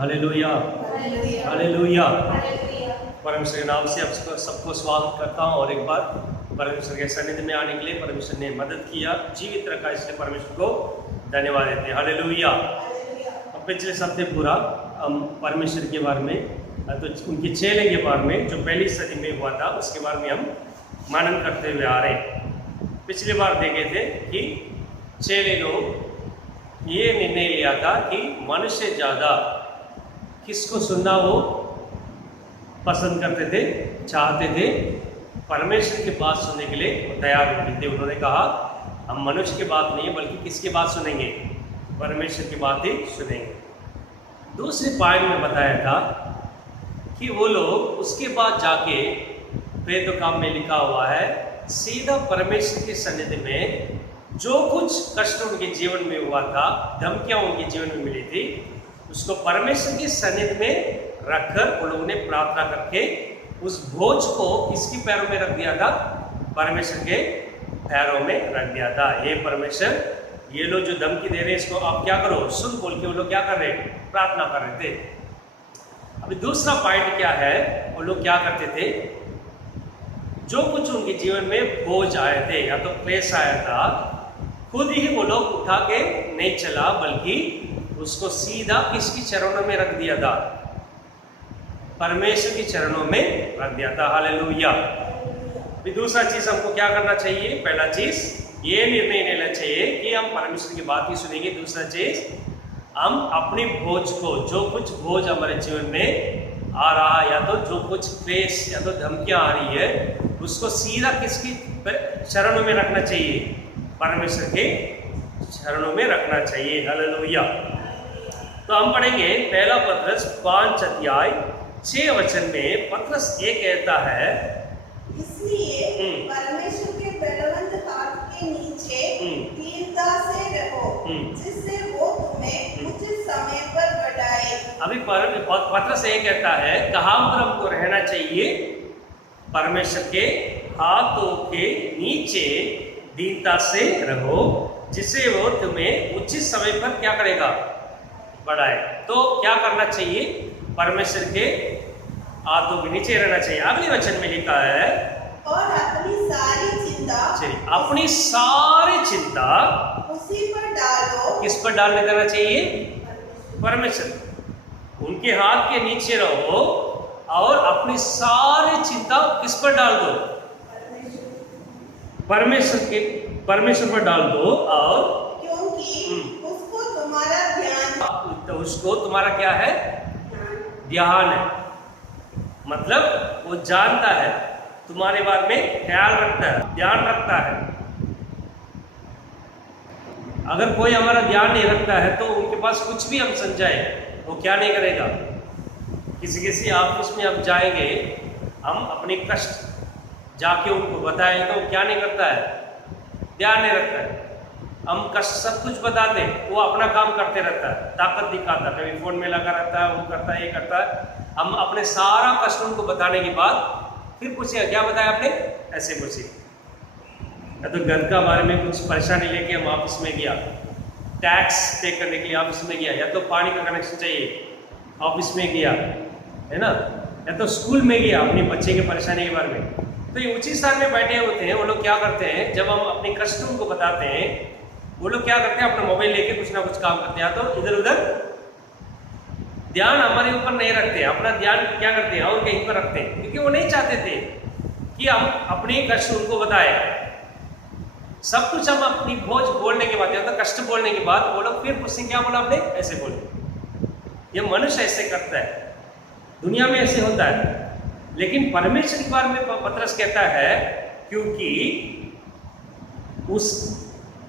Hallelujah, hallelujah. परमेश्वर के नाम से आप सबको स्वागत करता हूँ और एक बार परमेश्वर के सन्निधि में आने के लिए परमेश्वर ने मदद किया, जीवित रखा, इसलिए परमेश्वर को धन्यवाद देते हैं। हालेलुया। अब पिछले सप्ताह पूरा हम परमेश्वर के बारे में, तो उनके चेले के बारे में जो पहली सदी में हुआ था उसके बारे में हम मनन करते हुए आ रहे हैं। पिछली बार देखे थे कि चेले लोग ये निर्णय लिया था कि मनुष्य ज़्यादा किसको सुनना वो पसंद करते थे, चाहते थे। परमेश्वर की बात सुनने के लिए वो तैयार होते थे। उन्होंने कहा हम मनुष्य की बात नहीं बल्कि किसकी बात सुनेंगे, परमेश्वर की बात ही सुनेंगे। दूसरे पॉइंट में बताया था कि वो लोग उसके बाद जाके वेद काम में लिखा हुआ है सीधा परमेश्वर के सन्निधि में जो कुछ कष्ट उनके जीवन में हुआ था, धमकियां उनके जीवन में मिली थी, उसको परमेश्वर के सन्निधि में रखकर उन लोगों ने प्रार्थना करके उस बोझ को किसके पैरों में रख दिया था, परमेश्वर के पैरों में रख दिया था। ये परमेश्वर, ये लोग जो धमकी दे रहे हैं इसको आप क्या करो, सुन बोल के वो लोग क्या कर रहे हैं, प्रार्थना कर रहे थे। अभी दूसरा पॉइंट क्या है, वो लोग क्या करते थे, जो कुछ उनके जीवन में बोझ आए थे या तो क्लेश आया था, खुद ही वो लोग उठा के नहीं चला बल्कि उसको सीधा किसकी चरणों में रख दिया था, परमेश्वर के चरणों में रख दिया था। हालेलुया। भी दूसरा चीज हमको क्या करना चाहिए, पहला चीज ये निर्णय लेना चाहिए कि हम परमेश्वर की बात ही सुनेंगे। दूसरा चीज हम अपनी बोझ को, जो कुछ बोझ हमारे जीवन में आ रहा है या तो जो कुछ क्लेश या तो धमकियां आ रही है, उसको सीधा किसकी चरणों में रखना चाहिए, परमेश्वर के चरणों में रखना चाहिए। हालेलुया। तो हम पढ़ेंगे पहला पत्रस 5 अध्याय 6 वचन में पत्रस ये कहता है, इसलिए परमेश्वर के बलवंत हाथ के नीचे दीनता से रहो, जिससे वो तुम्हें उचित समय पर बढ़ाए। अभी पत्रस ये कहता है कहाँ पर हमको रहना चाहिए, परमेश्वर के हाथों के नीचे दीनता से रहो, जिससे वो तुम्हें उचित समय पर क्या करेगा, बढ़ाए। तो क्या करना चाहिए, परमेश्वर के हाथों के नीचे रहना चाहिए। अगले वचन में लिखा है, और अपनी सारी चिंता, अपनी सारी चिंता उसी पर डालो। किस पर डालने देना चाहिए, परमेश्वर। उनके हाथ के नीचे रहो और अपनी सारी चिंता किस पर डाल दो, परमेश्वर पर डाल दो। और क्योंकि उसको तुम्हारा ध्यान, तो उसको तुम्हारा क्या है, ध्यान है। मतलब वो जानता है, तुम्हारे बारे में ख्याल रखता है, ध्यान रखता है। अगर कोई हमारा ध्यान नहीं रखता है तो उनके पास कुछ भी हम समझाए वो क्या नहीं करेगा। किसी ऑफिस में हम जाएंगे, हम अपने कष्ट जाके उनको बताएं तो क्या नहीं करता है, ध्यान नहीं रखता है। हम कष्ट सब कुछ बताते, वो अपना काम करते रहता है, ताकत दिखाता, कभी फोन में लगा रहता है, वो करता है, ये करता है। हम अपने सारा कष्ट उनको बताने के बाद फिर पूछे क्या बताया आपने, ऐसे पूछे। या तो घर का बारे में कुछ परेशानी लेके हम ऑफिस में गया, टैक्स पे करने के लिए ऑफिस में गया, या तो पानी का कनेक्शन चाहिए ऑफिस में गया, है ना, या तो स्कूल में गया अपने बच्चे के परेशानी के बारे में। तो ये उचित स्थान में बैठे होते हैं वो लोग, क्या करते हैं जब हम अपने कष्ट उनको बताते हैं, वो लोग क्या करते हैं, अपना मोबाइल लेके कुछ ना कुछ काम करते हैं, तो इधर उधर ध्यान हमारे ऊपर नहीं रखते, अपना ध्यान क्या करते हैं और कहीं पर रखते हैं, क्योंकि वो नहीं चाहते थे कि हम अपने कष्ट उनको बताएं। सब कुछ हम अपनी बोझ बोलने के बाद या तो कष्ट बोलने के बाद वो लोग फिर पूछते क्या बोला आपने, ऐसे बोले। ये मनुष्य ऐसे करता है, दुनिया में ऐसे होता है। लेकिन परमेश्वर के बारे में पत्रस कहता है क्योंकि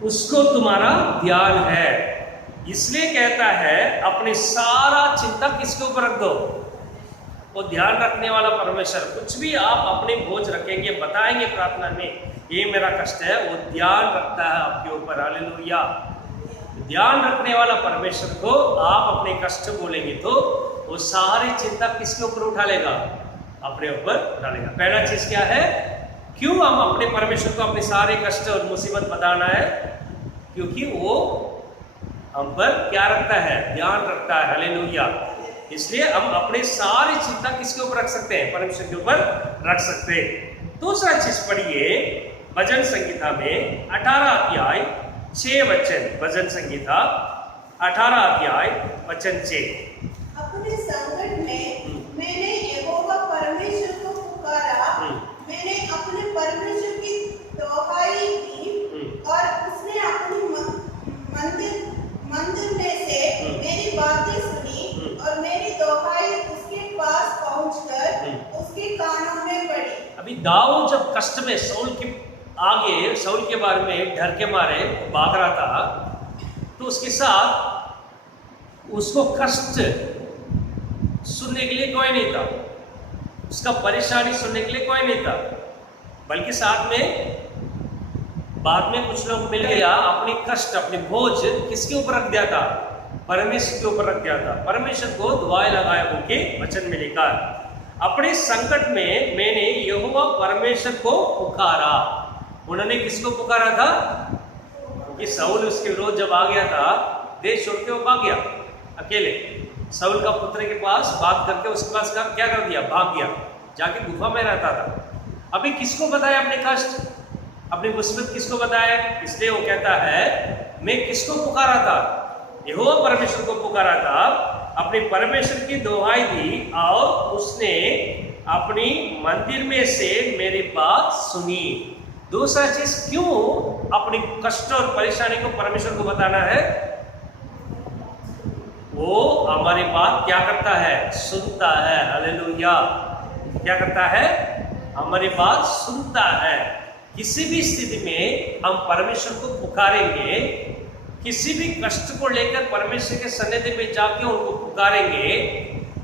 उसको तुम्हारा ध्यान है, इसलिए कहता है अपनी सारा चिंता किसके ऊपर रख दो, वो ध्यान रखने वाला परमेश्वर। कुछ भी आप अपने बोझ रखेंगे, बताएंगे प्रार्थना में ये मेरा कष्ट है, वो ध्यान रखता है आपके ऊपर। हालेलुया। ध्यान रखने वाला परमेश्वर को आप अपने कष्ट बोलेंगे तो वो सारी चिंता किसके ऊपर उठा लेगा, अपने ऊपर उठा लेगा। पहला चीज क्या है, क्यों हम अपने परमेश्वर को अपने सारे कष्ट और मुसीबत बताना है, क्योंकि वो हम पर क्या रखता है, ध्यान रखता है। हालेलुया। इसलिए हम अपनी सारी चिंता किसके ऊपर रख सकते हैं? परमेश्वर के ऊपर रख सकते हैं। दूसरा चीज पढ़िए भजन संगीता में 18 अध्याय 6 वचन। भजन संगीता 18 अध्याय वचन 6। अपने संकट में मैंने यहोवा परमेश्वर को पुकारा, मैंने अपने परमेश्वर की दोहाई दी और उसने अपनी मंदिर में से मेरी बातें सुनी और मेरी दोहाई उसके पास पहुंचकर उसके कानों में पड़ी। अभी दाऊद जब कष्ट में साउल के बारे में डर के मारे भाग रहा था, तो उसके साथ उसको कष्ट सुनने के लिए कोई नहीं था, उसका परेशानी सुनने के लिए कोई नहीं था, बल्कि साथ में बाद में कुछ लोग मिल गया, अपनी कष्ट अपनी बोझ किसके ऊपर रख दिया था? परमेश्वर के ऊपर रख दिया था। परमेश्वर को दुआएं लगाया उनके वचन में लिखा, अपने संकट में मैंने यहोवा परमेश्वर को पुकारा। उन्होंने किसको पुकारा था? क्योंकि साउल उसके विरोध जब आ गया था, देश छोड़ के वो भाग गया अकेले। साउल का पुत्र के पास बात करके उसके पास क्या कर दिया? भाग गया, जाके गुफा में रहता था। अभी किसको बताया अपने कष्ट, अपनी मुसीबत किसको बताया? इसलिए वो कहता है मैं किसको पुकारा था? यहोवा परमेश्वर को पुकारा था, अपने परमेश्वर की दोहाई दी और उसने अपनी मंदिर में से मेरी बात सुनी। दूसरा चीज, क्यों अपनी कष्ट और परेशानी को परमेश्वर को बताना है? वो हमारी बात क्या करता है? सुनता है। हालेलुया। क्या करता है? हमारी बात सुनता है। किसी भी स्थिति में हम परमेश्वर को पुकारेंगे, किसी भी कष्ट को लेकर परमेश्वर के सन्निधि में जाके उनको पुकारेंगे।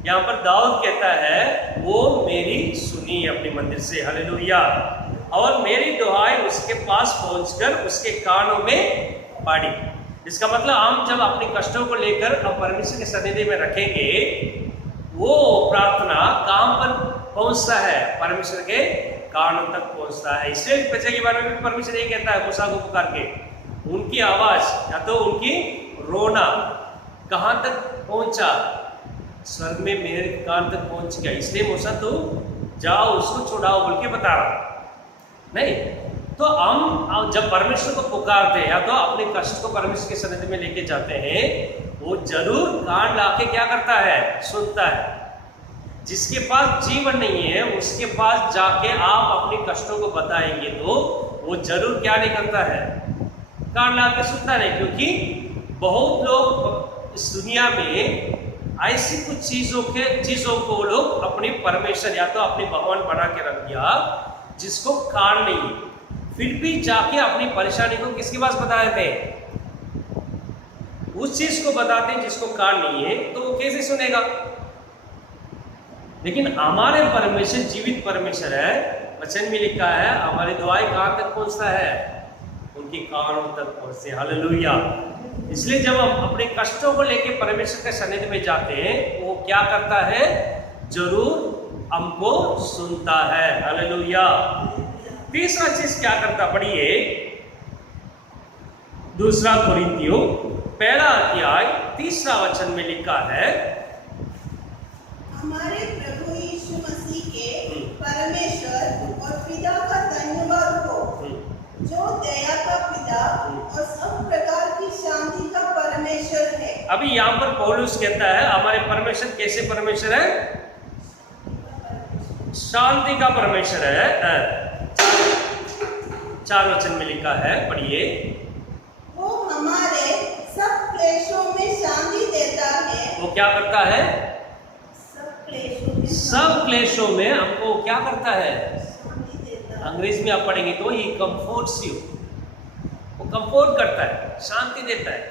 यहाँ पर दाऊद कहता है वो मेरी सुनी अपनी मंदिर से। हालेलुया। और मेरी दुआएं उसके पास पहुंचकर उसके कानों में पड़ी। इसका मतलब हम जब अपनी कष्टों को लेकर हम परमेश्वर के सन्निधि में रखेंगे, वो प्रार्थना काम पर पहुंचता है, परमेश्वर के कानों तक पहुंचता है। इसलिए बच्चे के बारे में परमेश्वर ये कहता है मूसा को पुकार के, उनकी आवाज या तो उनकी रोना कहां तक पहुंचा? स्वर्ग में मेरे कान तक पहुंच गया। इसलिए मूसा तो जाओ उसको छुड़ाओ बोल के बता रहा नहीं। तो हम जब परमेश्वर को पुकारते हैं या तो अपने कष्ट को परमेश्वर के सन्निधि में लेके जाते हैं, वो जरूर कान लाके क्या करता है? सुनता है। जिसके पास जीवन नहीं है उसके पास जाके आप अपने कष्टों को बताएंगे तो वो जरूर क्या नहीं करता है? कान लाके सुनता नहीं। क्योंकि बहुत लोग इस दुनिया में ऐसी कुछ चीजों को लोग अपने परमेश्वर या तो अपने भगवान बना के रख दिया जिसको कान नहीं है, फिर भी जाके अपनी परेशानी को किसके पास बता देते हैं? उस चीज को बताते हैं जिसको कान नहीं है, तो वो कैसे सुनेगा? लेकिन हमारे परमेश्वर जीवित परमेश्वर है। वचन में लिखा है हमारी दुआएं कहां तक पहुंचता है? उनके कानों तक पहुंचते। हालेलुया। इसलिए जब हम अपने कष्टों को लेके परमेश्वर के सन्निधि में जाते हैं, वो क्या करता है? जरूर हमको सुनता है। हालेलुया। तीसरा चीज क्या करता? पढ़िए दूसरा कोरिन्थियों 1 अध्याय 3 वचन में लिखा है, हमारे प्रभु यीशु मसीह के परमेश्वर और पिता का धन्यवाद हो, जो दया का पिता और सब प्रकार की शांति का परमेश्वर है। अभी यहाँ पर पौलुस कहता है हमारे परमेश्वर कैसे परमेश्वर है? शांति का परमेश्वर है। 4 वचन में लिखा है, पढ़िए। वो हमारे सब क्लेशों में शांति देता है। वो क्या करता है? सब क्लेशों में हमको क्या करता है? शांति देता है। अंग्रेजी में आप पढ़ेंगे तो ये कंफर्ट्स यू, वो कंफर्ट करता है, शांति देता है।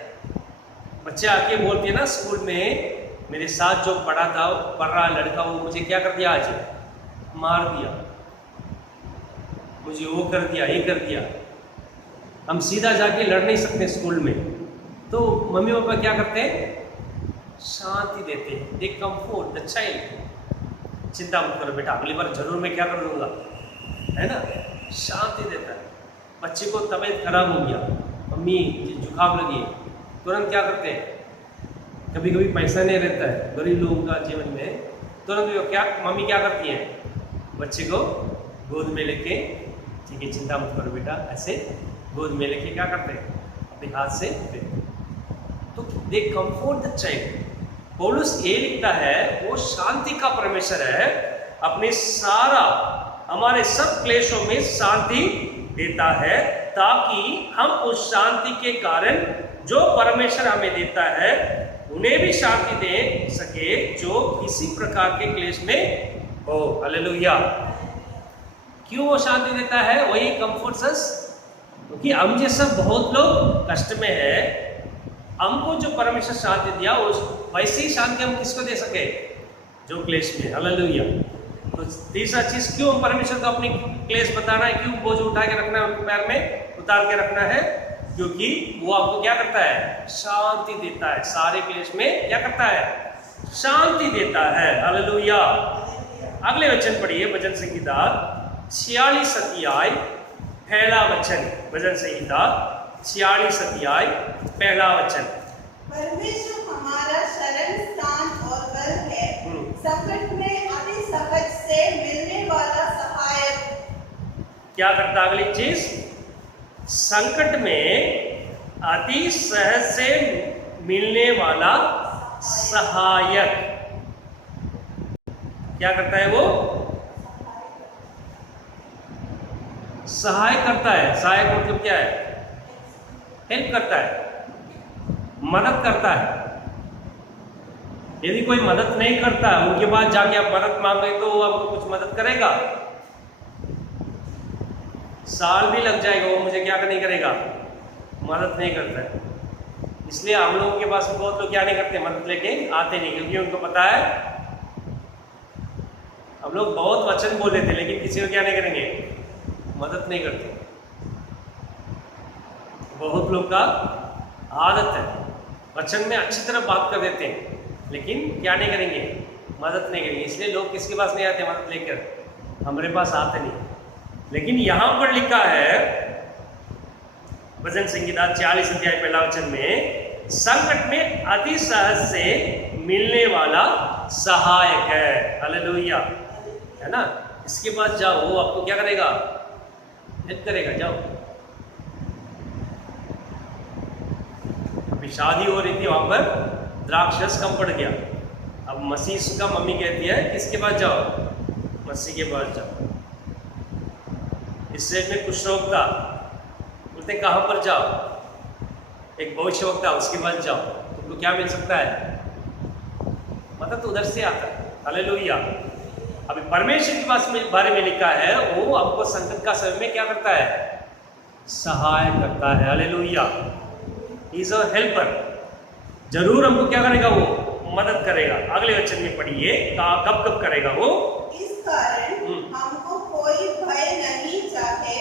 बच्चे आके बोलते हैं ना स्कूल में, मेरे साथ जो पढ़ रहा लड़का वो मुझे क्या कर दिया, आज मार दिया, मुझे वो कर दिया, ये कर दिया। हम सीधा जाके लड़ नहीं सकते स्कूल में, तो मम्मी पापा क्या करते हैं? शांति देते हैं, एक कंफर्ट, अच्छा ही, चिंता मत करो बेटा, अगली बार जरूर मैं क्या कर दूंगा, है ना, शांति देता है। बच्चे को तबीयत खराब हो गया, मम्मी जुकाम लगी, तुरंत क्या करते हैं? कभी कभी पैसा नहीं रहता है गरीब लोगों का जीवन में, तुरंत क्या मम्मी क्या करती है, बच्चे को गोद में लेके, ठीक है चिंता मत करो बेटा, ऐसे गोद में लेके क्या करते हैं, अपने हाथ से देते, तो दे कंफर्ट द चाइल्ड। पौलुस ये लिखता है वो शांति का परमेश्वर है, अपने सारा हमारे सब क्लेशों में शांति देता है, ताकि हम उस शांति के कारण जो परमेश्वर हमें देता है उन्हें भी शांति दे सके जो किसी प्रकार के क्लेश में हो। हालेलुया। क्यों वो शांति देता है? वही कंफर्ट्स अस, क्योंकि हम जैसा बहुत लोग कष्ट में है, हमको जो परमेश्वर शांति दिया उस वैसे ही शांति हम किसको दे सके, जो क्लेश में। हालेलुया। तो तीसरा चीज क्यों परमेश्वर को अपनी क्लेश बताना है, क्यों बोझ उठा के रखना है, उनके पैर में उतार के रखना है, क्योंकि वो आपको क्या करता है, शांति देता है। सारे क्लेश में क्या करता है, शांति देता है। हालेलुया। अगले वचन पढ़िए, भजन संहिता 46 अध्याय पहला वचन। भजन संहिता 46 अध्याय पहला वचन। परमेश्वर हमारा शरण स्थान और बल है, संकट में अति सहज से मिलने वाला सहायक। क्या करता अगली चीज, संकट में अति सहज से मिलने वाला सहायक। क्या करता है वो, सहाय करता है। सहायक मतलब क्या है, हेल्प करता है, मदद करता है। यदि कोई मदद नहीं करता, उनके पास जाके आप मदद मांगे तो वो आपको कुछ मदद करेगा? साल भी लग जाएगा, वो मुझे क्या नहीं करेगा, मदद नहीं करता है। इसलिए हम लोगों के पास बहुत लोग क्या नहीं करते, मदद लेके आते नहीं, क्योंकि उनको पता है हम लोग बहुत वचन बोल देते लेकिन किसी को क्या नहीं करेंगे, मदद नहीं करते। बहुत लोग का आदत है, वचन में अच्छी तरह बात कर देते हैं लेकिन क्या नहीं करेंगे, मदद नहीं करेंगे। इसलिए लोग किसके पास नहीं आते मदद लेकर, हमारे पास आते नहीं। लेकिन यहां पर लिखा है भजन संहिता 46 अध्याय पहला वचन में, संकट में अति सहज से मिलने वाला सहायक है। हालेलुया, है ना। इसके पास जाओ, वो आपको क्या करेगा, हेल्प करेगा। जाओ, अभी शादी हो रही थी, वहां पर द्राक्षरस कम पड़ गया। अब मसीह का मम्मी कहती है किसके पास जाओ, मसीह के पास जाओ। इस सेठ में कुछ रोग था, बोलते कहां पर जाओ, एक भविष्यवक्ता उसके पास जाओ, तुमको क्या मिल सकता है, मतलब तो उधर से आता है। हालेलुया। अभी परमेश्वर के पास में बारे में लिखा है, वो हमको संकट का समय में क्या करता है, सहाय करता है। Hallelujah. He is a helper. जरूर हमको क्या करेगा, वो मदद करेगा। अगले वचन में पढ़िए, कब कब करेगा वो, इस कारण हमको कोई भय नहीं चाहे,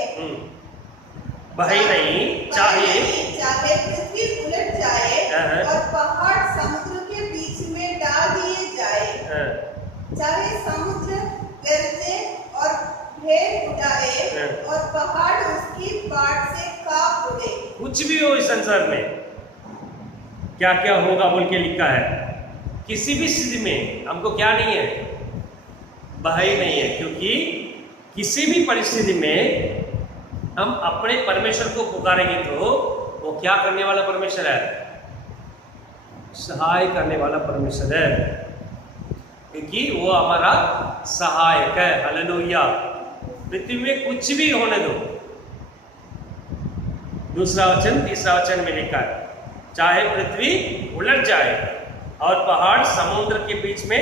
भय नहीं चाहे, चाहे पृथ्वी उलट जाए और पहाड़ समुद्र के बीच में डाल दिए जाए, चाहे समुद्र गरजे और ढेर उठाए और पहाड़ उसकी बाट से कांप उड़े। कुछ भी हो इस संसार में क्या क्या होगा बोल के लिखा है, किसी भी स्थिति में हमको क्या नहीं है, भय नहीं है। क्योंकि किसी भी परिस्थिति में हम अपने परमेश्वर को पुकारेंगे तो वो क्या करने वाला परमेश्वर है, सहाय करने वाला परमेश्वर है, क्योंकि वो हमारा सहायक है। हालेलुया। पृथ्वी में कुछ भी होने दो, दूसरा वचन तीसरा वचन में लिखा है, चाहे पृथ्वी उलट जाए और पहाड़ समुद्र के बीच में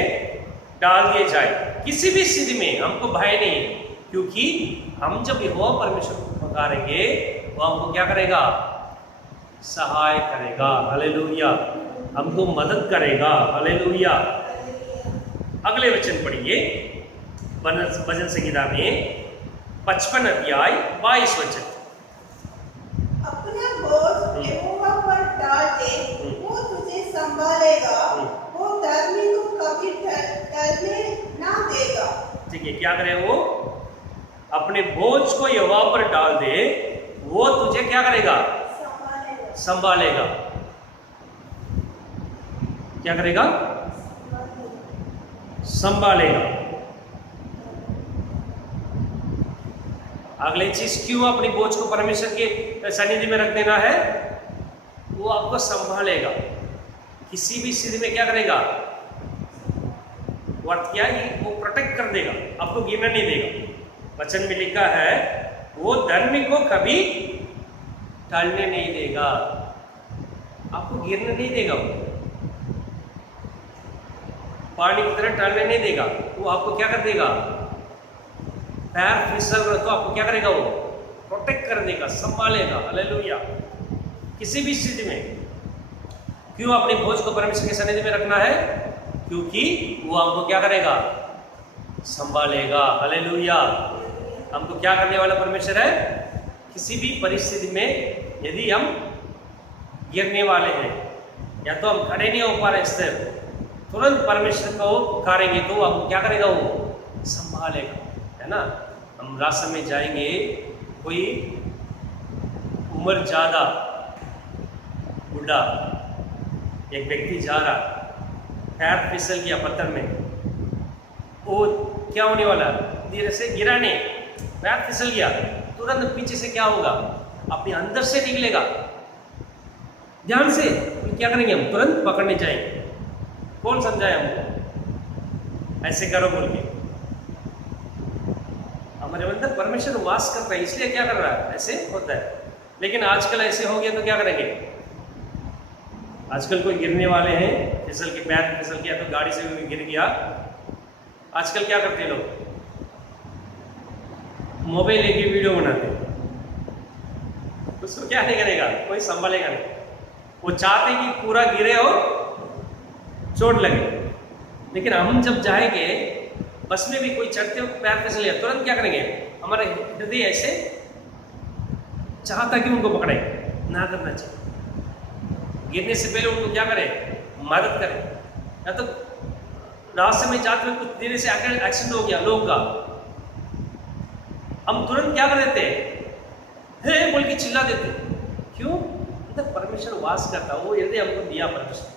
डाल दिए जाए, किसी भी स्थिति में हमको भय नहीं, क्योंकि हम जब यहोवा परमेश्वर को पुकारेंगे वो हमको क्या करेगा, सहाय करेगा। हालेलुया। हमको मदद करेगा। हालेलुया। अगले वचन पढ़िए, भजन संहिता में 55 अध्याय 22 वचन। अपना बोझ यहोवा पर डाल दे, वो तुझे संभालेगा, वो धर्मी को कभी टलने ना देगा। ठीक है, क्या करे वो, अपने बोझ को यहोवा पर डाल दे, वो तुझे क्या करेगा, संभालेगा। क्या करेगा? संभालेगा। अगली चीज, क्यों अपनी बोझ को परमेश्वर के सानिध्य में रख देना है? वो आपको संभालेगा। किसी भी स्थिति में क्या करेगा? वो अर्थ क्या है? वो प्रोटेक्ट कर देगा, आपको गिरने नहीं देगा। वचन में लिखा है वो धर्मी को कभी टलने नहीं देगा, आपको गिरने नहीं देगा। वो पानी की तरह टलने नहीं देगा। वो आपको क्या कर देगा? पैर फिसल रहा तो आपको क्या करेगा? वो प्रोटेक्ट कर देगा, संभालेगा। हालेलुया। किसी भी स्थिति में क्यों अपने बोझ को परमेश्वर के सानिध्य में रखना है? क्योंकि वो हमको क्या करेगा? संभालेगा। हालेलुया। हमको क्या करने वाला परमेश्वर है? किसी भी परिस्थिति में यदि हम गिरने वाले हैं या तो हम खड़े नहीं हो पा रहे स्थिर, तुरंत परमेश्वर को पुकारेंगे तो हमको क्या करेगा? वो संभालेगा, है ना। हम रास्ते में जाएंगे, कोई उम्र ज्यादा बूढ़ा एक व्यक्ति जा रहा, पैर फिसल गया पत्थर में, वो क्या होने वाला? धीरे से गिरा नहीं, पैर फिसल गया, तुरंत पीछे से क्या होगा? अपने अंदर से निकलेगा, ध्यान से क्या करेंगे? हम तुरंत पकड़ने जाएंगे। कौन समझाए हमको ऐसे करो बोल के? हमारे अंदर परमेश्वर वास करता है, इसलिए क्या कर रहा है? ऐसे होता है। लेकिन आजकल ऐसे हो गया तो क्या करेंगे? आजकल कोई गिरने वाले हैं, फिसल के पैर फिसल गया तो गाड़ी से भी गिर गया, आजकल क्या करते हैं लोग? मोबाइल लेके वीडियो बनाते हैं। उसको क्या नहीं करेगा? कोई संभालेगा नहीं। वो चाहते कि पूरा गिरे और चोट लगे। लेकिन हम जब जाएंगे बस में भी कोई चढ़ते हो पैर फिसल गया, तुरंत क्या करेंगे? हमारे हृदय ऐसे चाहता कि उनको पकड़े, ना करना चाहिए। गिरने से पहले उनको क्या करें? मदद करें। या तो रास्ते में जाते हुए कुछ देर से एक्सीडेंट हो गया लोग का, हम तुरंत क्या कर देते? हे बोल के चिल्ला देते। क्यों? अंदर परमेश्वर वास करता, वो यदि हमको दिया परमेश्वर,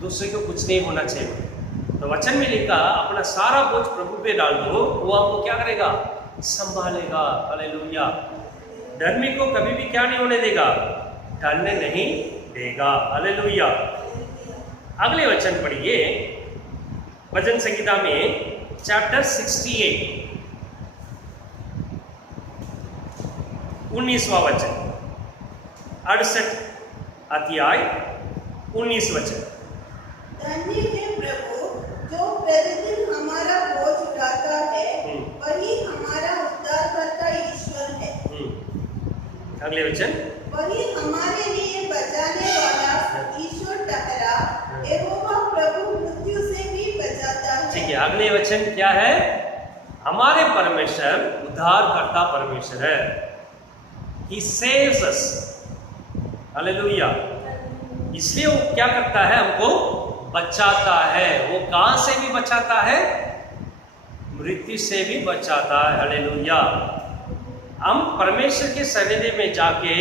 दूसरे को कुछ नहीं होना चाहिए। तो वचन में लिखा अपना सारा बोझ प्रभु पे डाल दो, वो आपको क्या करेगा? संभालेगा। हालेलुया। धर्मी को कभी भी क्या नहीं होने देगा? टलने नहीं देगा। हालेलुया। अगले वचन पढ़िए, भजन संहिता में चैप्टर 68, 19वां वचन, 68 अध्याय 19 वचन। धन्य है प्रभु जो प्रतिदिन हमारा बोझ उठाता है, वही हमारा उद्धारकर्ता ईश्वर है। अगले वचन, वही हमारे लिए बचाने वाला ईश्वर ठहरा, यहोवा प्रभु मृत्यु से भी बचाता है। ठीक है। अगले वचन क्या है? हमारे परमेश्वर उद्धारकर्ता परमेश्वर है। He saves us। हालेलुया। इसलिए वो क्या करता है? हमको बचाता है। वो कहां से भी बचाता है? मृत्यु से भी बचाता है। हालेलुया। हम परमेश्वर के सानिध्य में जाके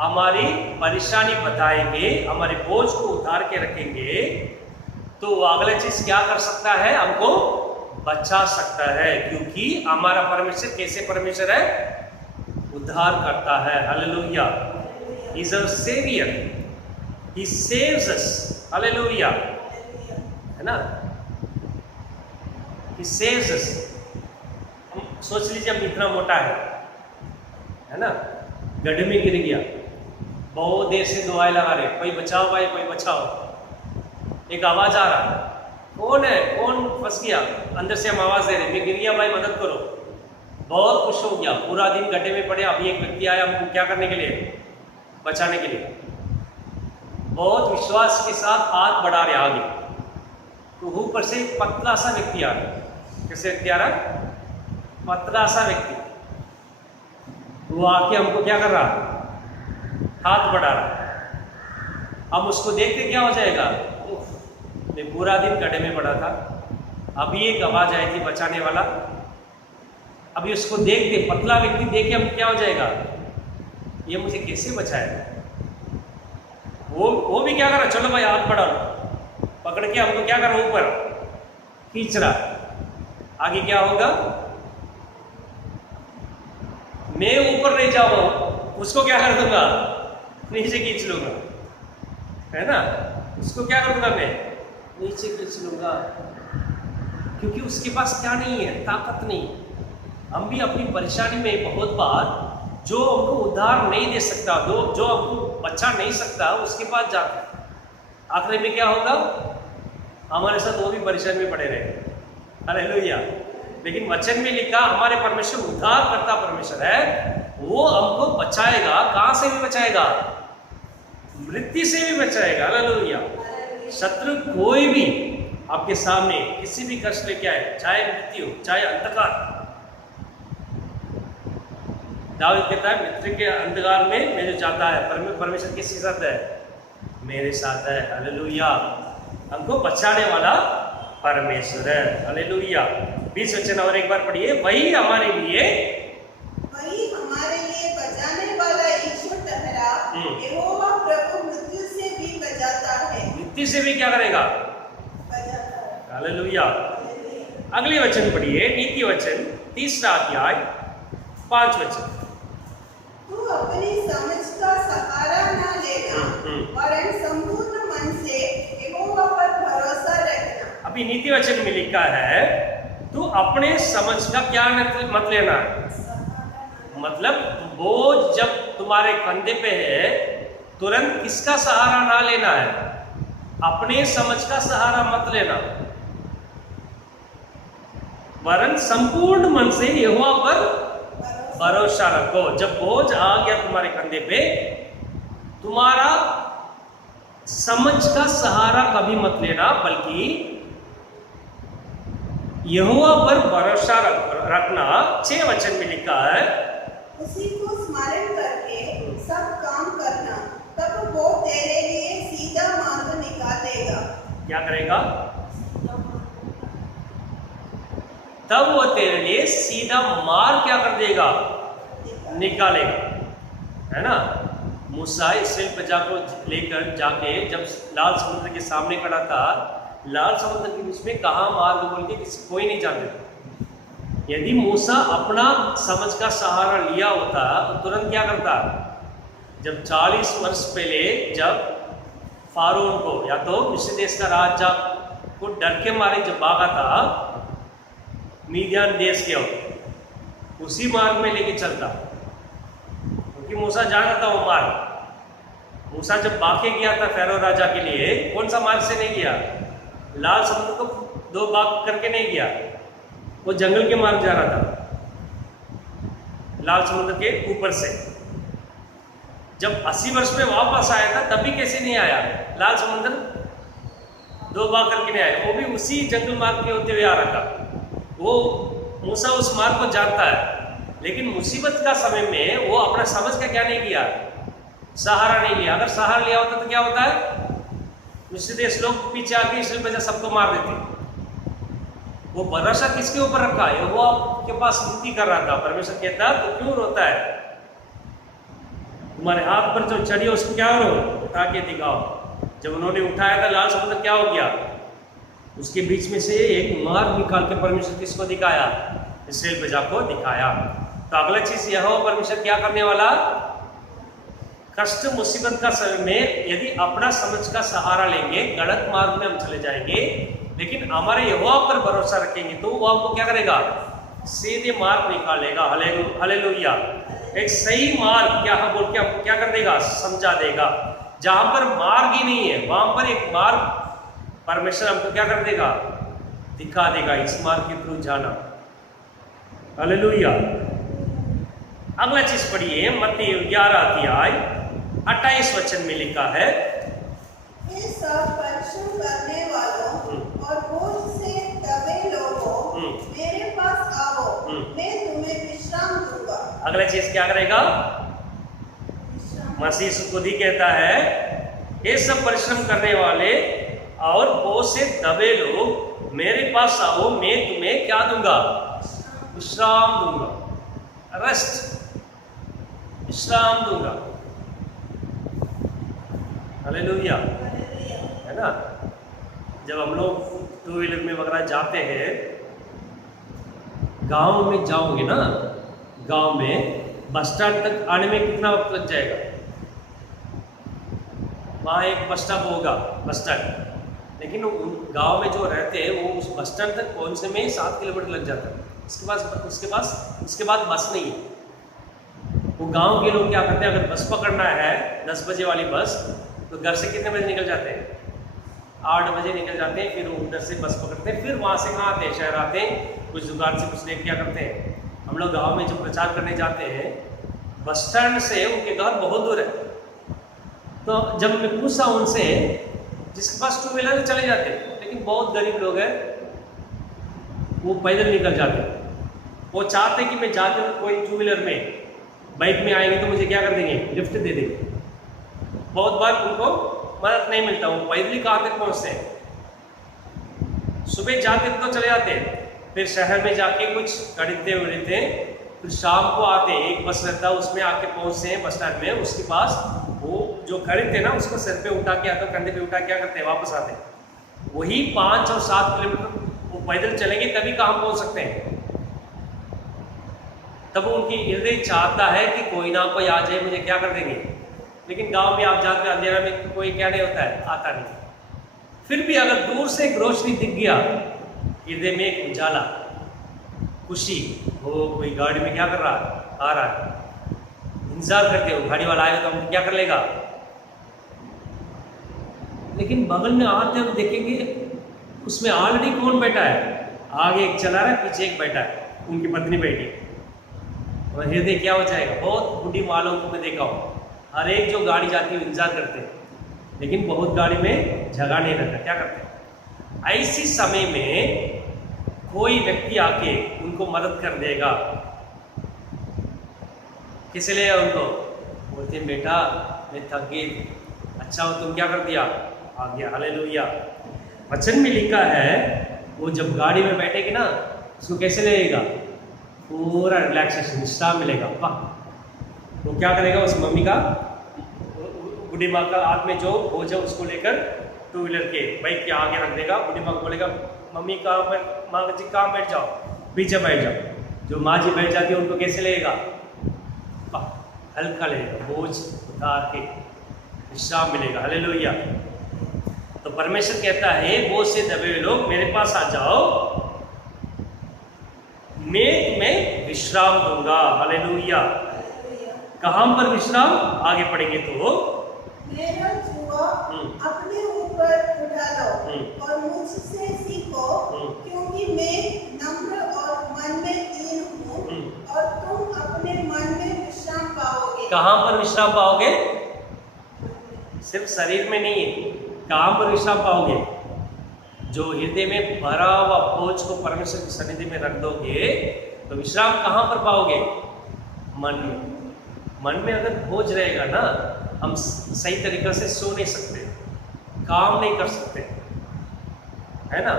हमारी परेशानी बताएंगे, हमारे बोझ को उतार के रखेंगे, तो वो अगला चीज क्या कर सकता है? हमको बचा सकता है। क्योंकि हमारा परमेश्वर कैसे परमेश्वर है? उद्धार करता है। Hallelujah. He is our savior. He saves us. Hallelujah, है ना। He saves us। हम सोच लीजिए हम इतना मोटा है ना, गड्ढे में गिर गया, बहुत देर से दुआएं लगा रहे, कोई बचाओ भाई, कोई बचाओ। एक आवाज आ रहा, कौन है? कौन फंस गया? अंदर से हम आवाज दे रहे, मैं गिर गया भाई, मदद करो। बहुत खुश हो गया, पूरा दिन गड्ढे में पड़े, अभी एक व्यक्ति आया हमको क्या करने के लिए? बचाने के लिए। बहुत विश्वास के साथ हाथ बढ़ा रहे आगे, तो ऊपर से एक पतला सा व्यक्ति आ रहा। कैसे व्यक्ति आ रहा? पतला सा व्यक्ति। वो आके हमको क्या कर रहा? हाथ बढ़ा रहा। अब उसको देख के क्या हो जाएगा? मैं पूरा दिन गड्ढे में पड़ा था, अभी एक आवाज आई थी बचाने वाला, अभी उसको देख के, पतला व्यक्ति देख के हम क्या हो जाएगा? ये मुझे कैसे बचाएगा? वो भी क्या कर रहा? चलो भाई हाथ बढ़ा लो। पकड़ के हमको क्या कर रहा है, ऊपर खींच रहा है। आगे क्या होगा, मैं ऊपर नहीं जाऊंगा, उसको क्या कर दूंगा, नीचे खींच लूंगा, है ना। उसको क्या कर दूंगा, मैं नीचे खींच लूंगा, क्योंकि उसके पास क्या नहीं है, ताकत नहीं। हम भी अपनी परेशानी में बहुत बार जो हमको उद्धार नहीं दे सकता, जो हमको बचा नहीं सकता, उसके पास जाते हैं। आखिरी में क्या होगा, हमारे साथ वो भी परेशानी में पड़े रहे। हालेलुया। लेकिन वचन में लिखा हमारे परमेश्वर उद्धार करता परमेश्वर है, वो हमको बचाएगा। कहां से भी बचाएगा, मृत्यु से भी बचाएगा। हालेलुया। शत्रु कोई भी आपके सामने किसी भी कष्ट लेके आए, चाहे मृत्यु चाहे अंधकार, दाऊद कहता है मृत्यु के अंधकार में मैं जो जाता है, परमेश्वर किसके साथ है, मेरे साथ है। हालेलुया। हमको बचाने वाला परमेश्वर है। हालेलुया। 20 वचन और एक बार पढ़िए। वही हमारे लिए बचाने वाला ईश्वर ठहरा, यहोवा प्रभु मृत्यु से भी बचाता है। मृत्यु से भी क्या करेगा, बचाता है। हालेलुया। अगले वचन पढ़िए, नीति वचन 3 अध्याय 5 वचन। तू अपनी समझ का सहारा न लेना, वरन संपूर्ण मन से यहोवा पर भरोसा रखना। अभी नीति वचन में लिखा है, तू अपने समझ का क्या मत लेना है। मतलब बोझ जब तुम्हारे कंधे पे है, तुरंत किसका सहारा ना लेना है, अपने समझ का सहारा मत लेना, वरन संपूर्ण मन से यहोवा पर भरोसा रखो। जब बोझ आ गया तुम्हारे कंधे पे, तुम्हारा समझ का सहारा कभी मत लेना, बल्कि यहोवा पर भरोसा रखना। 6 वचन में लिखा है, उसी को स्मरण करके सब काम करना, तब वो तेरे लिए सीधा मार्ग निकालेगा। क्या करेगा, तब वो तेरे लिए सीधा मार्ग क्या कर देगा, निकालेगा, है ना। मूसा इस्राएल प्रजा को लेकर जाके जब लाल समुद्र के सामने खड़ा था, लाल समुद्र के बीच में कहाँ मार्ग बोल के कोई नहीं जानते थे। यदि मूसा अपना समझ का सहारा लिया होता तो तुरंत क्या करता, जब 40 वर्ष पहले जब फारून को, या तो मिस्र देश का राजा को डर के मारे जब भागा था मीदियान देश के, उसी मार्ग में लेके चलता, क्योंकि मूसा जानता था वो मार्ग। मूसा जब भागे गया था फैरो राजा के लिए, कौन सा मार्ग से नहीं गया, लाल समुद्र को 2 भाग करके नहीं गया, वो जंगल के मार्ग जा रहा था, लाल समुद्र के ऊपर से। जब 80 वर्ष में वापस आया था, तभी कैसे नहीं आया, लाल समुद्र 2 भाग करके नहीं आया, वो भी उसी जंगल मार्ग के होते हुए आ रहा था। वो मूसा उस मार्ग को जानता है, लेकिन मुसीबत का समय में वो अपना समझ का क्या नहीं किया, सहारा नहीं लिया। अगर सहारा लिया होता तो क्या होता है, मिस्र देश लोग पीछे आके इस्राएल प्रजा सबको मार देते। वो भरोसा किसके ऊपर रखा है, वो आपके पास विनती कर रहा था। परमेश्वर कहता तो क्यों रोता है, तुम्हारे हाथ पर जो चढ़ी है उसको क्या करो, उठा के दिखाओ। जब उन्होंने उठाया था, लाल समुद्र क्या हो गया, उसके बीच में से एक मार्ग निकाल के परमेश्वर किसको दिखाया, इस्राएल प्रजा को दिखाया। तो अगला चीज यह हो, परमेश्वर क्या करने वाला, कष्ट मुसीबत का समय में यदि अपना समझ का सहारा लेंगे, गलत मार्ग में हम चले जाएंगे, लेकिन हमारे यहोवा पर भरोसा रखेंगे तो वो हमको क्या करेगा, सीधे मार्ग निकालेगा। हालेलुया। एक सही मार्ग क्या बोल के हमको क्या कर देगा, समझा देगा। जहां पर मार्ग ही नहीं है, वहां पर एक मार्ग परमेश्वर हमको क्या कर देगा, दिखा देगा, इस मार्ग के थ्रू जाना। हालेलुया। अगला चीज पढ़िए, मत्ती 11 अध्याय 28 वचन में लिखा है, हे सब परिश्रम करने वालों और बोझ से दबे लोगों, मेरे पास आओ, मैं तुम्हें विश्राम दूंगा। अगला चीज क्या करेगा, मसीह खुद ही कहता है, ये सब परिश्रम करने वाले और बोझ से दबे लोग मेरे पास आओ, मैं तुम्हें क्या दूंगा, विश्राम दूंगा, रेस्ट, विश्राम दूंगा। हालेलुया, है ना। जब हम लोग टू व्हीलर में वगैरह जाते हैं, गांव में जाओगे ना, गांव में बस स्टैंड तक आने में कितना वक्त लग जाएगा? वहाँ एक बस स्टॉप होगा, बस स्टैंड, लेकिन गांव में जो रहते हैं वो उस बस स्टैंड तक पहुँचने में 7 किलोमीटर लग जाता है। उसके बाद बस नहीं है। वो गांव के लोग क्या करते हैं, अगर बस पकड़ना है 10 बजे वाली बस, तो घर से कितने बजे निकल जाते हैं? 8 बजे निकल जाते हैं। फिर उधर से बस पकड़ते हैं, फिर वहाँ से कहाँ आते हैं? शहर आते हैं, कुछ दुकान से कुछ लेकर क्या करते हैं? हम लोग गांव में जब प्रचार करने जाते हैं, बस स्टैंड से उनके घर बहुत दूर है। तो जब मैं पूछा उनसे, जिसके पास टू व्हीलर चले जाते हैं, लेकिन बहुत गरीब लोग हैं, वो पैदल निकल जाते हैं। वो चाहते कि मैं जाते हुए कोई टू व्हीलर में, बाइक में आएंगे तो मुझे क्या कर देंगे? लिफ्ट दे देंगे। बहुत बार उनको मदद नहीं मिलता, वो पैदल ही कहाँ तक पहुँचते हैं। सुबह जाते तो चले जाते हैं, फिर शहर में जाके कुछ खरीदते उड़ते हैं, फिर शाम को आते हैं, एक बस रहता है उसमें आके पहुँचते हैं बस स्टैंड में। उसके पास वो जो खरीदते हैं ना, उसको सर पे उठा के या तो कंधे पे उठा क्या करते हैं? वापस आते हैं। वही 5 और 7 किलोमीटर वो पैदल चलेंगे तभी कहाँ पहुँच सकते हैं। तब उनकी हृदय चाहता है कि कोई ना कोई आ जाए, मुझे क्या कर देंगे। लेकिन गांव में आप जाते अंधेरा में कोई क्या नहीं होता है, आता नहीं। फिर भी अगर दूर से एक रोशनी दिख गया, हृदय में एक उजाला, खुशी, वो कोई गाड़ी में क्या कर रहा है? आ रहा है, इंतजार करते हो गाड़ी वाला आएगा तो हम क्या कर लेगा। लेकिन बगल में आते हम देखेंगे उसमें ऑलरेडी कौन बैठा है? आगे एक चला रहा है, पीछे एक बैठा है, उनकी पत्नी बैठी है। और हृदय क्या हो जाएगा? बहुत बुढ़ी मालों को मैं देखा हूँ, हर एक जो गाड़ी जाती है इंतजार करते हैं, लेकिन बहुत गाड़ी में जगह नहीं रहता, क्या करते हैं? ऐसी समय में कोई व्यक्ति आके उनको मदद कर देगा। किस लिए? उनको बोलते हैं बेटा मैं थक गई, अच्छा हो तुम क्या कर दिया? आ गया। हालेलुया। वचन में लिखा है वो जब गाड़ी में बैठेगी ना, उसको कैसे लगेगा? पूरा रिलैक्सेशन, विश्राम मिलेगा। वाह! वो क्या करेगा? उस मम्मी का, बुढ़ी माँ का हाथ में जो बोझ है उसको लेकर टू व्हीलर के बाइक के आगे रख देगा। बुढ़ी माँ को बोलेगा मम्मी कहाँ पर, माँ जी कहाँ बैठ जाओ, पीछे बैठ जाओ। जो माँ जी बैठ जाती है उनको कैसे लगेगा? वाह! हल्का लगेगा, बोझ उतार के विश्राम मिलेगा। हालेलुया। तो परमेश्वर कहता है बोझ से दबे हुए लोग मेरे पास आ जाओ, मैं तुम्हें विश्राम दूंगा। हालेलुया। कहाँ पर विश्राम? आगे पढ़ेंगे तो मेरा जुआ अपने ऊपर उठा लो और मुझसे सीखो, क्योंकि मैं नम्र और मन में दीन हूँ, और तुम अपने मन में विश्राम पाओगे। कहाँ पर विश्राम पाओगे? सिर्फ शरीर में नहीं है, कहाँ पर विश्राम पाओगे? जो हृदय में भरा हुआ बोझ को परमेश्वर की सन्निधि में रख दोगे तो विश्राम कहाँ पर पाओगे? मन में। मन में अगर बोझ रहेगा ना, हम सही तरीके से सो नहीं सकते, काम नहीं कर सकते, है ना?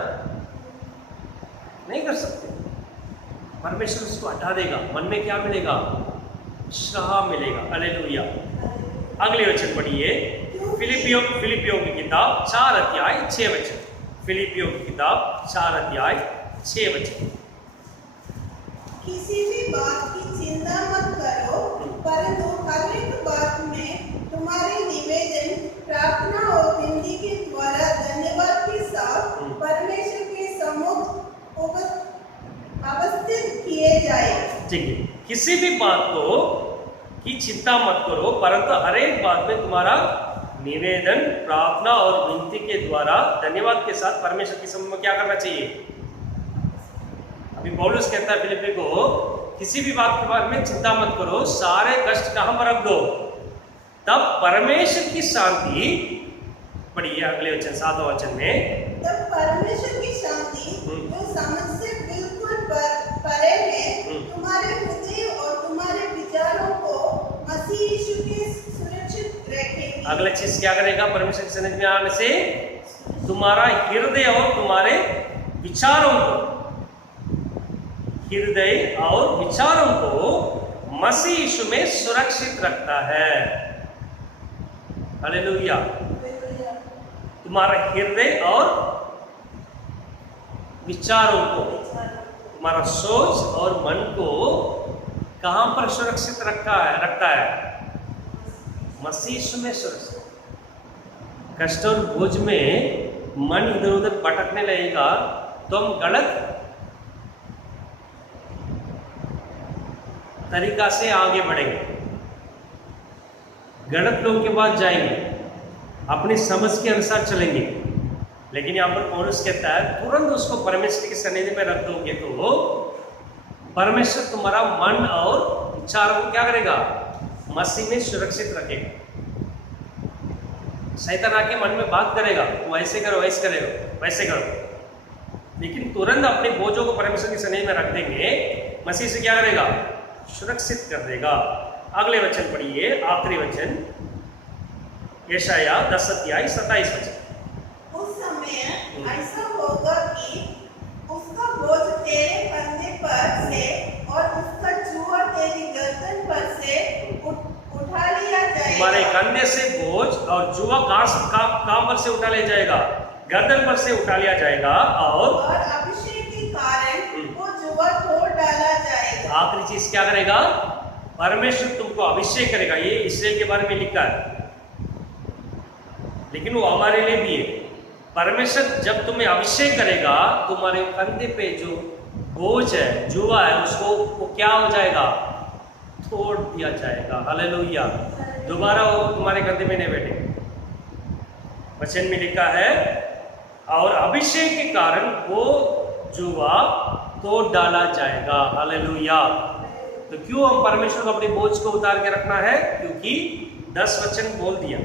नहीं कर सकते। परमेश्वर उसको हटा देगा, मन में क्या मिलेगा? विश्राम मिलेगा। हालेलुया। अगले वचन पढ़िए, फिलिपियों की किताब 4 अध्याय 6 वचन। फिलिपियों की किताब 4 अध्याय 6 वचन। किसी भी बात की चिंता मत करो, परंतु हर एक बात में तुम्हारे निवेदन, प्रार्थना और विनती के द्वारा धन्यवाद के साथ परमेश्वर के सम्मुख अवस्थित किए जाए। ठीक है। किसी भी बात को की चिंता मत करो, परंतु हर एक बात में तुम्हारा निवेदन, प्रार्थना और विनती के द्वारा धन्यवाद के साथ परमेश्वर के सम्मुख क्या करना चाहिए? अभी पौलुस कहता है फिलिप्पी को, किसी भी बात के बारे में चिंता मत करो, सारे कष्ट कहाँ पर रख दो, तब परमेश्वर की शांति, पढ़िए अगले वचन 7वां वचन में, तब परमेश्वर की शांति जो समझ से बिल्कुल परे है, तुम्हारे हृदय और तुम्हारे विचारों को मसीह यीशु के सुरक्षित रखेगी। अगला चीज क्या करेगा? परमेश्वर की सन्निधि में आने से तुम्हारा हृदय और तुम्हारे विचारों को, हृदय और विचारों को मसीह यीशु में सुरक्षित रखता है। हालेलुया। तुम्हारा हृदय और विचारों को, हमारा सोच और मन को कहां पर सुरक्षित रखता है? मसीह यीशु में सुरक्षित। कष्ट और बोझ में मन इधर उधर भटकने लगेगा तो हम गलत तरीका से आगे बढ़ेंगे, गलत लोगों के पास जाएंगे, अपनी समझ के अनुसार चलेंगे। लेकिन यहाँ पर पौलुस कहता है तुरंत उसको परमेश्वर की सन्निधि में रख दोगे तो परमेश्वर तुम्हारा मन और विचारों को क्या करेगा? मसीह में सुरक्षित रखेगा। शैतान आके मन में बात करेगा, तुम ऐसे करो, ऐसे करो, वैसे करो, लेकिन तुरंत अपने बोझों को परमेश्वर की सन्निधि में रख देंगे, मसीह से क्या करेगा? सुरक्षित कर देगा। अगले वचन पढ़िए, आखिरी वचन, यशायाह 10:27 वचन। उस समय ऐसा होगा कि उसका बोझ तेरे कंधे पर से और उसका जुआ तेरी गर्दन पर से उठा लिया जाएगा। तुम्हारे कंधे से बोझ और जुआ काम पर से उठा लिया जाएगा, गर्दन पर से उठा लिया जाएगा, और अभिषेक के कारण वो जुआ तोड़ डाला जाएगा। आखिरी चीज क्या करेगा? परमेश्वर तुमको अभिषेक करेगा। ये इस्राएल के बारे में लिखा है, लेकिन वो हमारे लिए भी है। परमेश्वर जब तुम्हें अभिषेक करेगा, तुम्हारे कंधे पे जो बोझ है, जुआ है, उसको वो क्या हो जाएगा? तोड़ दिया जाएगा। हालेलुया। दोबारा वो तुम्हारे कंधे में नहीं बैठेगा। वचन में लिखा है, और अभिषेक के कारण वो जुआ तोड़ डाला जाएगा। हालेलुया। तो क्यों हम परमेश्वर को अपने बोझ को उतार के रखना है? क्योंकि 10 वचन बोल दिया।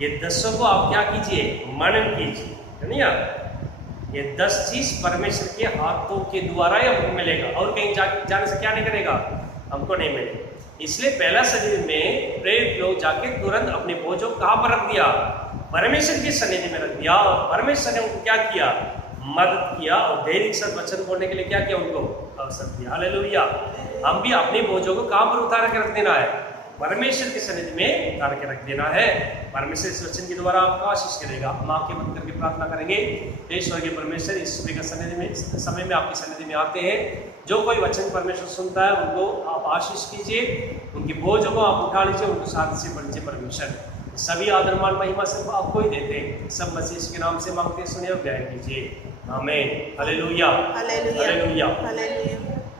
ये 10 को आप क्या कीजिए? मनन कीजिए, है नहीं यार? ये 10 चीज परमेश्वर के हाथों के द्वारा ही हमको मिलेगा, और कहीं जाने से क्या नहीं करेगा? हमको नहीं मिलेगा। इसलिए पहला शरीर में प्रेरित लोग जाके तुरंत अपने बोझों को कहां पर रख दिया? परमेश्वर की सन्निधि में रख दिया, और परमेश्वर ने उनको क्या किया? मदद किया, और धैर्य से वचन बोलने के लिए क्या किया? उनको अवसर दिया। हालेलुया। हम भी अपने बोझों को कहां पर उतार के रख देना है? परमेश्वर की सन्निधि में उतार के रख देना है। परमेश्वर इस वचन के द्वारा आपको आशीष करेगा। हम आंखें बंद करके प्रार्थना करेंगे। हे स्वर्गीय परमेश्वर, इस सन्निधि में, समय में आपकी सन्निधि में आते हैं। जो कोई वचन परमेश्वर सुनता है उनको आप आशीष कीजिए, उनकी बोझों को आप उठा लीजिए, उनको साथ से बढ़ लीजिए। परमेश्वर सभी आदर मान महिमा सिर्फ आपको ही देते हैं। सब मसीह के नाम से मांगते सुनिए और ग्रहण कीजिए। आमीन। हालेलुया। हालेलुया। हालेलुया। हालेलुया।